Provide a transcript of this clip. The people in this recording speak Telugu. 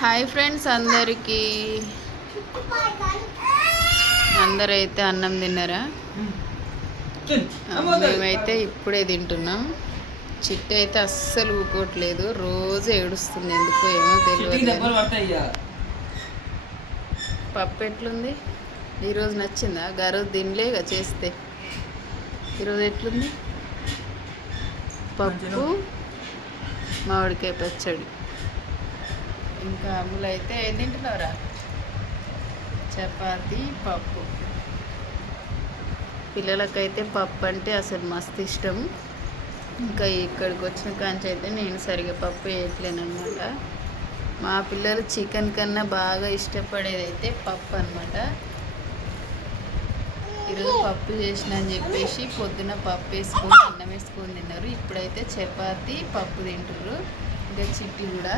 హాయ్ ఫ్రెండ్స్ అందరికీ. అందరైతే అన్నం తిన్నారా? మేమైతే ఇప్పుడే తింటున్నాం. చిట్టి అయితే అస్సలు ఊకోవట్లేదు, రోజు ఏడుస్తుంది, ఎందుకో ఏమో తెలియదు. పప్పు ఎట్లుంది ఈరోజు? నచ్చిందా? గారోజు తినలేగా చేస్తే. ఈరోజు ఎట్లుంది? పప్పు, మామిడికాయ పచ్చడి. ఇంకా అమ్ములు అయితే ఏం తింటున్నావురా? చపాతి, పప్పు. పిల్లలకైతే పప్పు అంటే అసలు మస్తు ఇష్టం. ఇంకా ఇక్కడికి వచ్చిన కాంచి అయితే నేను సరిగా పప్పు వేయట్లేను అనమాట. మా పిల్లలు చికెన్ కన్నా బాగా ఇష్టపడేది అయితే పప్పు అనమాట. ఈరోజు పప్పు చేసిన అని చెప్పేసి పొద్దున పప్పు వేసుకొని అన్నం వేసుకొని తిన్నారు. ఇప్పుడైతే చపాతి, పప్పు తింటున్నారు. ఇంకా చిట్టి కూడా